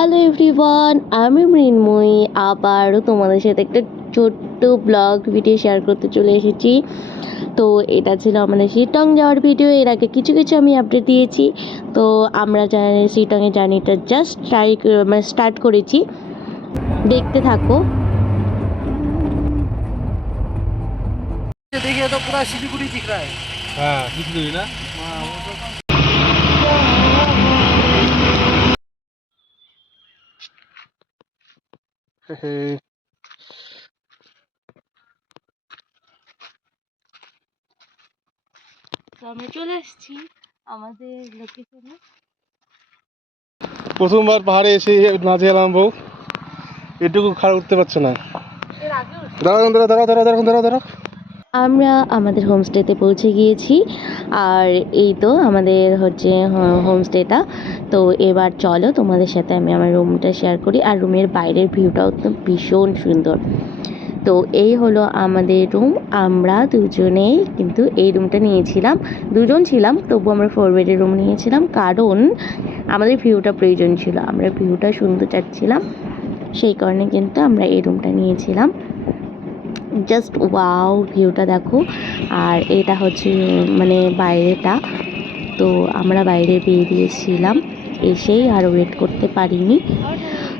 Hello everyone, আমি মৃন্ময়ী আবারও তোমাদের সাথে একটা ছোট্ট ব্লগ ভিডিও শেয়ার করতে চলে এসেছি। তো এটা ছিল আমাদের শিটং যাওয়ার ভিডিও। এর আগে কিছু কিছু আমি আপডেট দিয়েছি। তো আমরা শিটংয়ের জার্নিটা জাস্ট স্টার্ট করেছি, দেখতে থাকো। देखिए तो पूरा सिलीगुड़ी दिख रहा है। हाँ सिलीगुड़ी ना। हाँ वो तो তো আমরা চলে এসেছি আমাদের লোকেশনে। প্রথমবার পাহাড়ে এসে নাজেহাল বউ এটুকু খাড়া উঠতে পারছে না। দাঁড়াও দাঁড়াও দাঁড়াও দাঁড়াও দাঁড়াও দাঁড়াও দাঁড়াও। আমরা আমাদের হোমস্টেতে পৌঁছে গিয়েছি, আর এই তো আমাদের হচ্ছে হোমস্টেটা। তো এবার চলো তোমাদের সাথে আমি আমার রুমটা শেয়ার করি। আর রুমের বাইরের ভিউটাও তো ভীষণ সুন্দর। তো এই হলো আমাদের রুম। আমরা দুজনেই কিন্তু এই রুমটা নিয়েছিলাম, দুজন ছিলাম তবু আমরা 4 বেডের রুম নিয়েছিলাম, কারণ আমাদের ভিউটা প্রয়োজন ছিল, আমরা ভিউটা সুন্দর চাচ্ছিলাম, সেই কারণে কিন্তু আমরা এই রুমটা নিয়েছিলাম। জাস্ট ওয়াও, ভিউটা দেখো। আর এটা হচ্ছে মানে বাইরেটা। তো আমরা বাইরে বেরিয়েছিলাম, এসেই আর ওয়েট করতে পারিনি।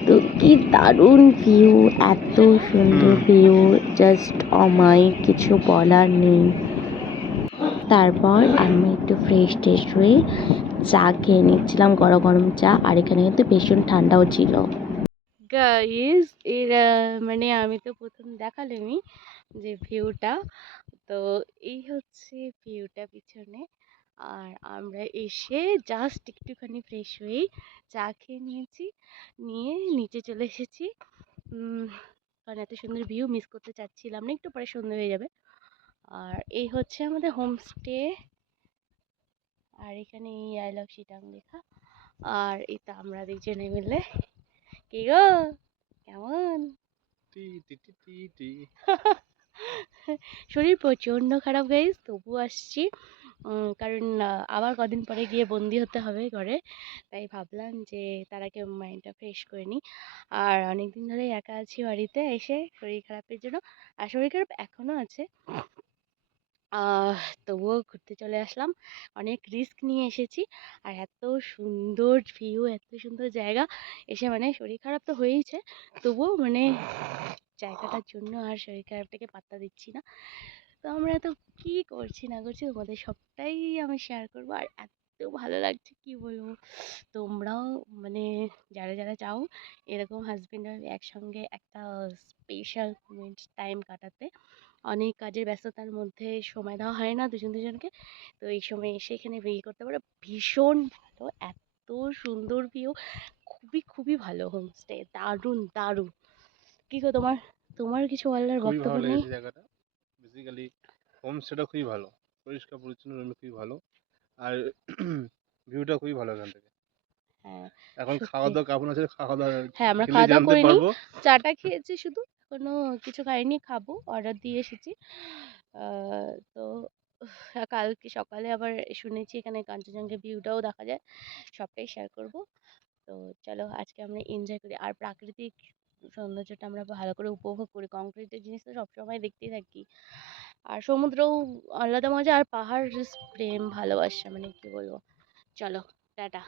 তো কি দারুণ ভিউ, এত সুন্দর ভিউ, জাস্ট অমায়িক, কিছু বলার নেই। তারপর আমি একটু ফ্রেশ হয়ে চা খেয়ে নিচ্ছিলাম, গরম গরম চা। আর এখানে কিন্তু ভীষণ ঠান্ডাও ছিল। গাইস এরা মানে আমি তো প্রথম দেখালামই যে ভিউটা, তো এই হচ্ছে ভিউটা পিছনে। আর আমরা এসে জাস্ট একটুখানি ফ্রেশ হয়েই চা খেয়ে নিয়েছি, নিয়ে নিচে চলে এসেছি। কারণ এত সুন্দর ভিউ মিস করতে চাচ্ছিলাম না, একটু পরে সন্ধ্যে হয়ে যাবে। আর এই হচ্ছে আমাদের হোমস্টে। আর এখানে এই আই লাভ শিটাং লেখা। আর এই তো আমরা দুজনে মিলে, কি গো কেমন? টি টি টি টি টি। শরীর প্রচণ্ড খারাপ গাইস, তবু আসছি। কারণ আবার কদিন পরে গিয়ে বন্দি হতে হবে ঘরে। তাই ভাবলাম যে তার আগে মাইন্ডটা ফ্রেশ করে নিই। আর অনেকদিন ধরেই একা আছি বাড়িতে, এসে শরীর খারাপের জন্য। আর শরীর খারাপ এখনও আছে, তবুও ঘুরতে চলে আসলাম। অনেক রিস্ক নিয়ে এসেছি। আর এত সুন্দর ভিউ, এত সুন্দর জায়গা, এসে মানে শরীর খারাপ তো হয়েইছে, তবুও মানে জায়গাটার জন্য আর শরীর খারাপটাকে পাত্তা দিচ্ছি না। তো আমরা তো কি করছি না করছি তোমাদের সবটাই আমি শেয়ার করবো। আর এত ভালো লাগছে কি বলবো। তোমরাও মানে যারা যারা চাও এরকম হাজবেন্ড ওয়াইফ একসঙ্গে একটা স্পেশাল মোমেন্টস টাইম কাটাতে, অনেক কাজের ব্যস্ততার মধ্যে সময় দেওয়া হয় না দুজন দুজনকে, তো এই সময় এসে এখানে বিয়ে করতে পারো। ভীষণ ভালো, এত সুন্দর ভিউ, খুবই খুবই ভালো হোমস্টে, দারুণ দারুণ। কি গো তোমার, তোমার কিছু বলার খুবই বক্তব্য ভালো নেই? লেগেছে জায়গাটা। বেসিক্যালি হোমস্টেটা খুবই ভালো, পরিষ্কার পরিচ্ছন্ন, রুম খুবই ভালো। আর ভিউটা খুবই ভালো এখান থেকে। হ্যাঁ এখন খাওয়া সত্যি। দাওয়া কেমন আছে, খাওয়া দাওয়া হ্যাঁ আমরা খেলে খাওয়া দাওয়া জানতে করিনি, পারবো। চাটা খেয়েছি শুধু, কোনো কিছু খাইনি, খাবো, অর্ডার দিয়ে এসেছি। তো কালকে সকালে আবার শুনেছি এখানে কাঞ্চনজঙ্ঘা ভিউটাও দেখা যায়, সবটাই শেয়ার করব। তো চলো আজকে আমরা এনজয় করি, আর প্রাকৃতিক সৌন্দর্যটা আমরা ভালো করে উপভোগ করি। কংক্রিটের জিনিস তো সবসময় দেখতেই থাকি, আর সমুদ্রও আলাদা মজা, আর পাহাড় প্রেম ভালোবাসা, মানে কি বলবো। চলো টাটা।